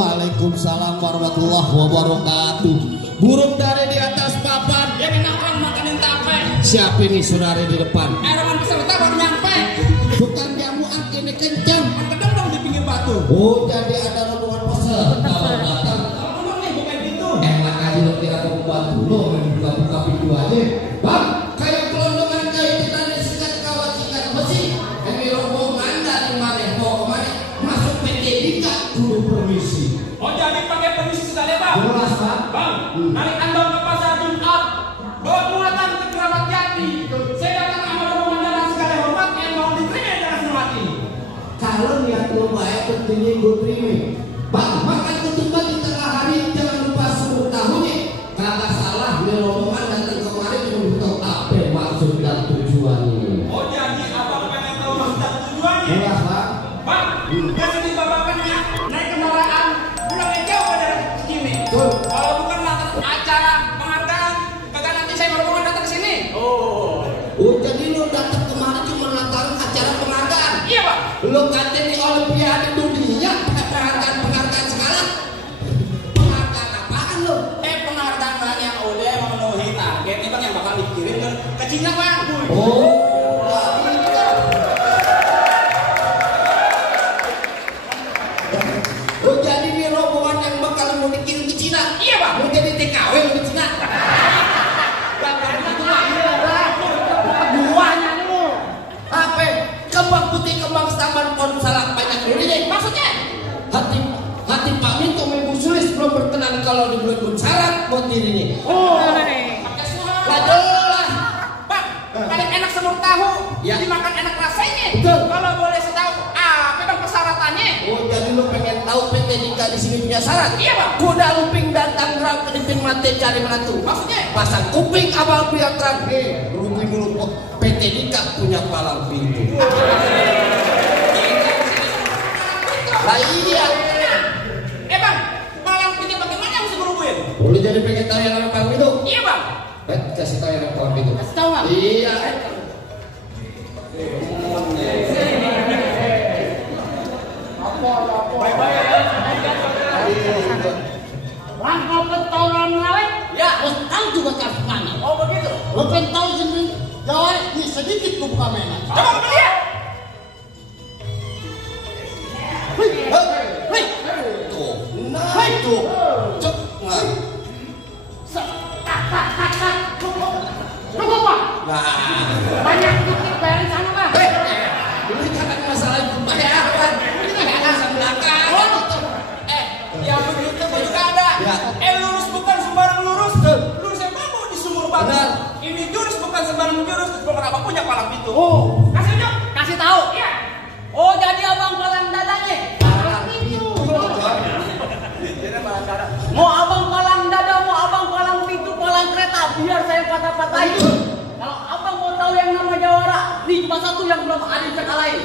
Waalaikumsalam warahmatullahi wabarakatuh. Burung dari di atas papan. Yang enakan makanin tape. Siapa ini saudara di depan? Roman peserta baru nyampe. Bukan jamuan ini kencang. Kedeng dong di pinggir batu. Oh, jadi ada rombongan peserta baru datang. Kalau nih bukan gitu. Enak aja lo kira mau buat dulu, buka-buka pintu aja. Bang, kayak gelondongan kayak kita disikat kawat sikat besi. Ini rombongan dari mana? Mau kemana? Masuk PT Dika kudu permisi. Oh jadi pakai permisi sekali bang. Jelas Bang. Bang, narik andong ke pasar Jumat. Bawa muatan ke Keramat Jati. Saya datang sama rombongan dengan segala hormat yang mau diterima dengan hormat ini. Kalau niat lo baik pentingnya gue terima. Bang, makan ketupat di tengah hari jangan lupa seluruh tahunnya. Kagak salah nih rombongan datang kemari cuma tahu apa maksud dan tujuannya. Oh jadi abang pengen tahu maksud dan tujuannya. Jelas Bang. Bang, kasih babakannya naik kendaraan pulangnya jauh dari sini. Kalau bukan acara penghargaan, kagak nanti saya rombongan datang ke sini. Oh jadi lo datang kemari cuma lantaran acara penghargaan. Iya Pak. Lo katanya di Olimpiade dunia penghargaan segala. Penghargaan apaan lo? Penghargaan bang yang udah memenuhi target ini bang yang bakal dikirim ke Cina bang. Oh. Oh jadi ini rombongan yang bakal mau dikirim ke Cina. Iya Pak. Mau jadi TKW mau di Cina. Buahnya lu. Apa? Kembang putih, kembang setaman, pohon salak banyak dulu nih. Maksudnya? Hati Pak Minto Ibu Sulis belum berkenan kalau di bulan syarat buat diri nih. Oh. Pakai suara. Waduh. Bang, paling enak semur tahu. Ya. Dimakan enak rasanya. Betul. Kalau boleh saya tahu, apa bang persyaratannya? Oh jadi lu pengen tahu PT Dika di sini punya syarat? Iya Bang. Kuda lumping dan tanggerang kediping mati cari menantu. Maksudnya? Pasang kuping abang biar terang. Berhubung dulu PT Dika punya palang pintu. Lah iya. Bang, palang pintu bagaimana yang mesti berhubungin? Lu jadi pengen tahu yang namanya palang pintu? Iya Bang. Kasih tahu yang namanya palang pintu. Kasih tahu Bang. Iya. Bang, kalau tahu orang lain, Ya. lo tahu juga kan mana. Oh begitu. Lo kan tahu sendiri, Jawa ini sedikit lo bukan mainan. Coba kita lihat. Hei. Tuh. Nah itu. Cek. Nah. Cukup Pak, Nah. banyak titik bayarin sana Bang. Ini jangan masalah pembayaran. Ini kan ada belakang. Yang begitu juga ada. Ya. Lurus bukan sembarang lurus. Lurus yang mau di sumur batu. Benar. Ini jurus bukan sembarang jurus. Bukan abang punya palang pintu. Oh, Kasih Jok. kasih tahu. Iya. Oh, jadi abang palang dadanya. Palang pintu. Mau abang palang dada, mau abang palang pintu, palang kereta, biar saya patah-patahin. Kalau abang mau tahu yang nama jawara, ini cuma satu yang belum ada yang sekalahin.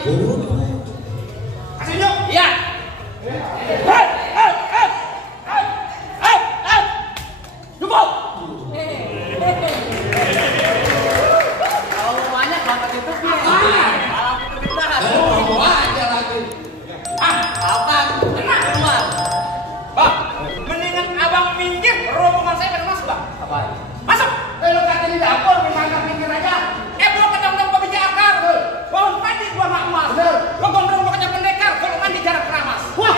Kasih Jok. Iya. Cukup. Kalau banyak banget itu palang pintu ditahan. Mau aja lagi. Abang, tenang keluar. Bang, mendingan abang minggir. Rombongan saya pada masuk bang. Apa? Masuk. Lo kata di dapur, misalnya pinggir aja. Belum kedong-kedong pabija akar. Bang, mandi gua mak emas. Lo gondrong pokoknya pendekar. Kalau mandi jarang keramas. Wah.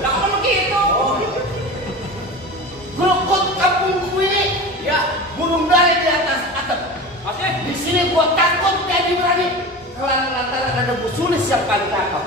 Lah apa begitu? Gelukut kampung gue ini, Ya, burung dari di atas atap. maksudnya? Di sini gua takut jadi berani. Karena lantaran ada Bu Sulis yang paling cakep.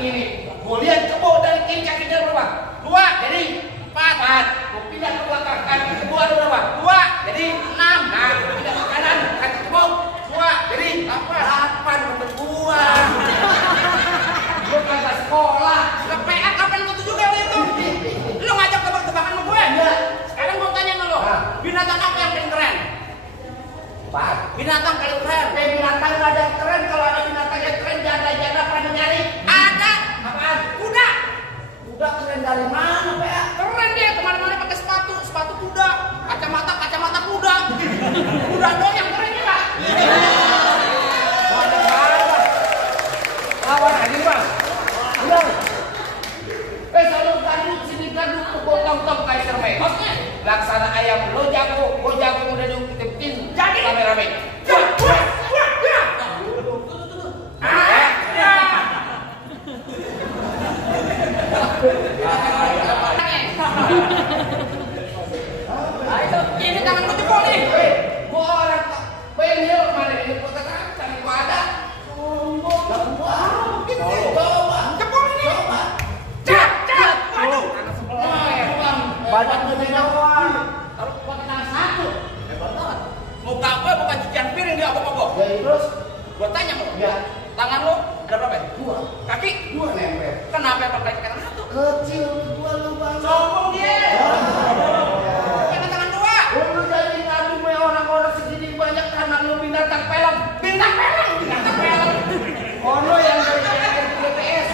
ini. Gue lihat kebo dari kiri kakinya berapa? 2, jadi 4. Gue pindah ke belakang kaki kebo ada berapa? 2, jadi 6. Nah, gue pindah ke kanan kaki kebo 2, jadi 8 untuk gua. Gue kagak sekolah. Udah PA kapan lu juga itu? Lu ngajak tebak-tebakan sama gue? Sekarang gue tanya sama lo, binatang apa yang paling keren? Binatang paling keren. Binatang gak ada yang keren. Kalau ada binatang yang keren, janda-janda pada nyari. Ada. Apaan? Kuda. Kuda keren dari mana, PA? Keren dia, kemana-mana pakai sepatu kuda, kacamata kuda. Kuda doang yang keren ya, Pak. Lawan aja, Mas. Udah. Selalu gadut sini gadut pukul tong-tong Kaiser Mei. Maksudnya laksana ayam lo jago, gue jago udah diungkit-ungkitin. Jadi rame-rame. Ini tangan gue jempol nih. Gue orang penil mana ini kota tangan gue ada. Jempol ini. Cap. Waduh. Badan gede doang. Kalau pakai tangan satu. Hebat banget. Muka gue bukan cucian piring dia apa-apa. Ya terus gue tanya lo. Ya. Tangan lo ada berapa? 2. Kaki 2 nempel. Kenapa pakai tangan satu? Kecil 2 lubang. Sombong dia. Pakai tangan 2. Lu jadi ngadu sama orang-orang segini banyak karena lu binatang pelang. Binatang pelang. Ono yang dari GPS.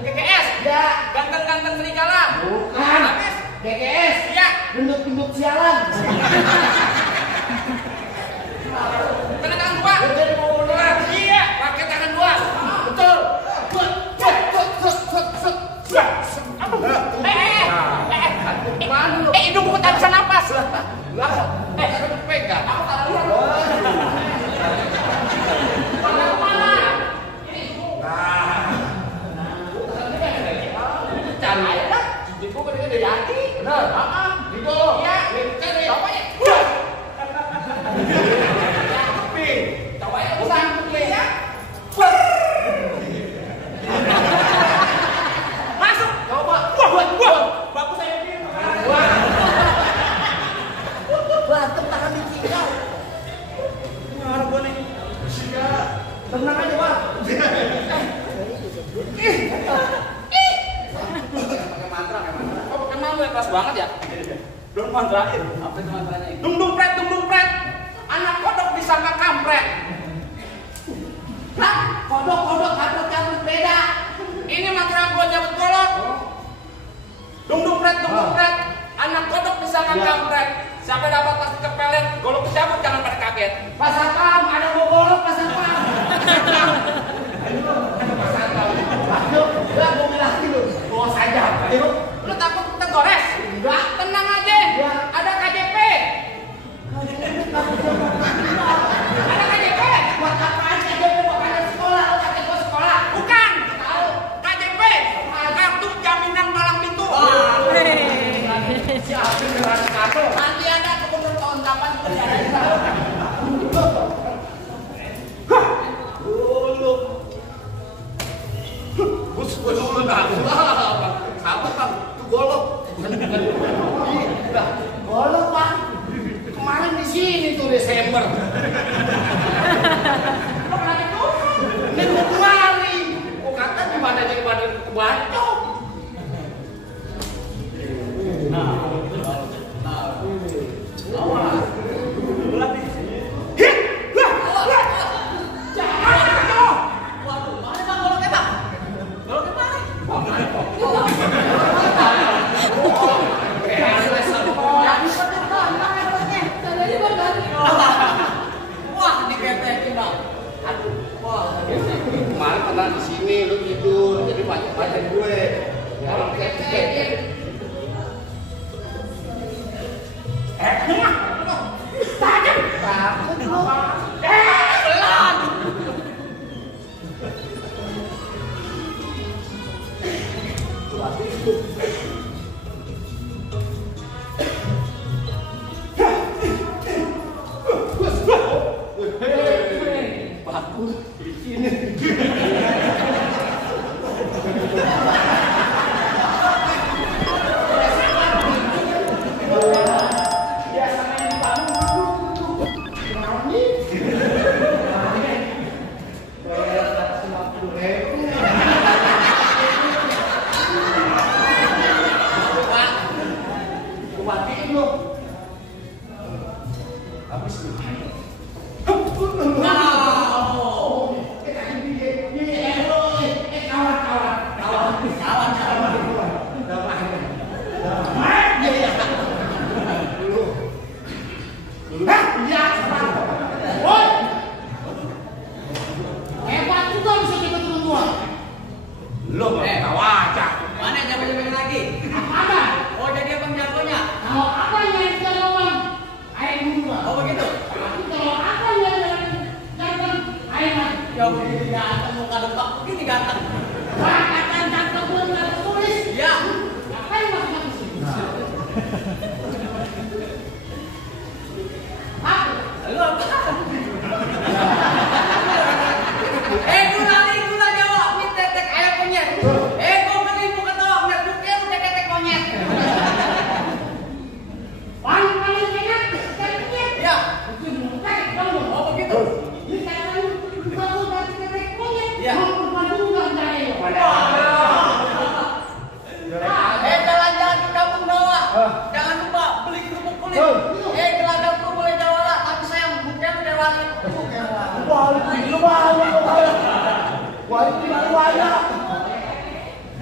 GPS? Ya. Ganteng-ganteng serigala. Bukan. GPS? Iya. Gendut-gendut sialan. Pakai tangan 2. Jadi mau beneran? Iya. Pakai tangan 2. Betul. Hidung gue tak bisa napas. Pegang. Aku tak lihat. Mana? Cari aja dah. Itu gue dari hati. Bener. Gitu. Iya. Cari. Coba ya. Coba ya. Bukan. Iya. Masuk. Coba. Wah. Bagus saya pilih. Berantem tangan di kau. Ngarep gue nih. Tenang aja, Pak. Pakai mantra. Oh, pakai mantra keras banget ya? Belum mantrain. Apa itu mantranya? Dung pret. Anak kodok disangka kampret. Nah, kodok cabut beda. Ini mantra gua cabut golok. Dung pret. Anak kodok disangka kampret. Siapa dapat pasti kepelet, golok cabut jangan pada kaget. Pasar pam, ada mau golok pasar pam. Ada pasar pam. Aduh, lah mau ngelatih lu. Bawa saja. Lu takut tergores? Enggak, tenang aja. Ada KJP. Ada KJP. Buat apaan KJP? Bukan sekolah, lu pakai gua sekolah. Bukan. Tahu. KJP. Kartu jaminan palang pintu. Siapin dengan kartu. Nanti ada kebun tahun kapan juga ada. Dulu dah. Apa Bang? Itu golok. Golok, Pak. Kemarin di sini tuh Desember. Kok pernah diturun? Ini mau kemari. Kok kata gimana jadi badan kebacok? Kemarin pernah di sini lu tidur, jadi banyak badan gue. Kalau kayak takut lu. Belum. Bagus di sini. ini ganteng. Katakan ganteng belum nggak tertulis. Ya. Ngapain masih sih? Lu apa? Gula Jawa, ini tetek ayam monyet. Gua beli buka tawa, biar buktinya lu tetek monyet. Paling enak, teteknya. Ya. Itu muka kamu. Oh begitu. Ini sekarang kamu dari tetek-teteknya. Ya. Mau berpandungan dari. Jalan-jalan ke kampung Dawa. Jangan lupa beli kerupuk kulit. Gelagat lu boleh jawara, tapi sayang buktinya lu dewani.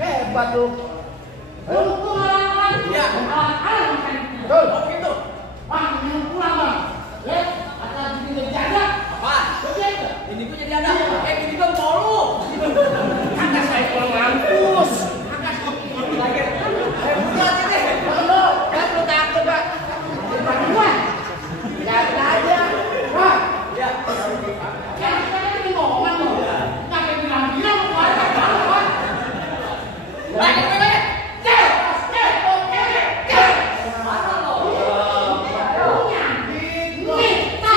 Hebat lu. Untuk alang-alang. Ya. Alang-alang kan. Oh begitu. Bang, yang pulang bang. Ya, asal bikin jaga. Apaan? Begitu. Ini gua jadi anak. Ini gua mau lu. Kata saya kalau mampus. Bukan sini. Kan lu takut bang. Gua. Jaga aja. Wah. Ya. Kan saya ini ngomong loh. Sampai bilang-bilang gua ada apa. Banyak. Mana lo? Punya. Kita.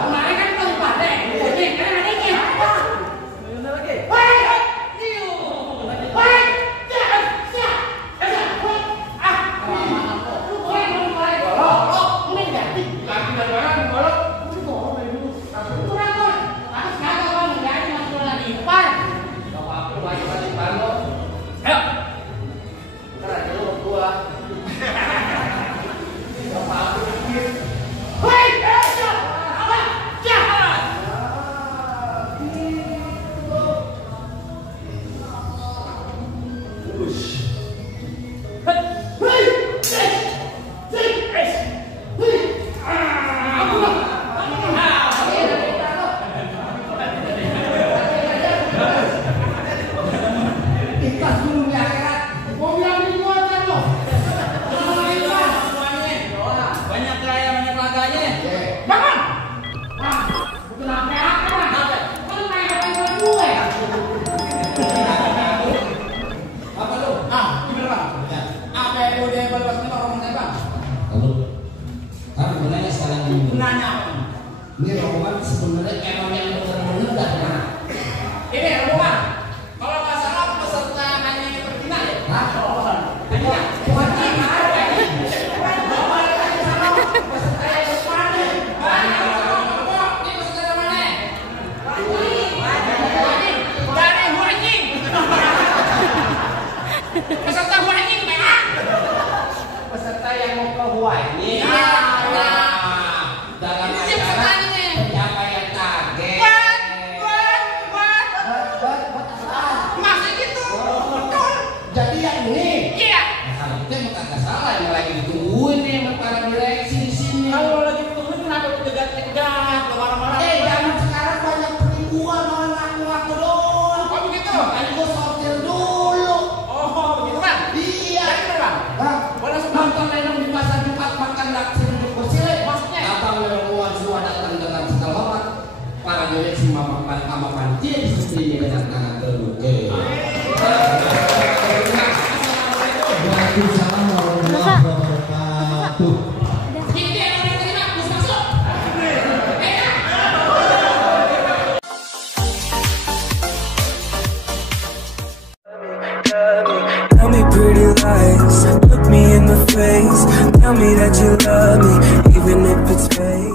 Kemarin kan tempat deh. Ini kan adanya. Mana lagi? Banyak gaya, banyak laganya. Apa lu? Gimana bang? Apa yang mau dievaluasi sama orang mana bang? Lalu, kan gunanya sekarang ini. Gunanya apa? Ini rombongan sebenarnya emang yang benar-benar dah nah. Ini rombongan. Kalau nggak salah peserta hanya yang berfinal ya? Hah? Hanya. Peserta anjing, Peserta yang mau ke Hawaii. Dalam Ini acara pesertanya. pencapaian target. Masih gitu. Betul. Jadi yang ini. Iya. Kalau itu emang kagak salah yang lagi ditungguin nih sama para direksi di sini. Kalau lagi tunggu kenapa lu tegat-tegat, lu marah-marah? Zaman sekarang banyak penipuan malah ngaku-ngaku doang. Oh begitu. Makanya gua sortir dulu. Oh begitu kan? Iya. Jadi bener bang. Bang, Boleh nonton lenong di pasar Jumat makan laksir untuk bersile. Maksudnya? Abang lelongan semua datang dengan segala hormat. Para direksi mama sama panitia seperti dengan tangan terbuka. Waalaikumsalam warahmatullahi wabarakatuh. Ini yang udah terima, harus masuk. Tell me pretty lies, look me in the face. Tell me that you love me,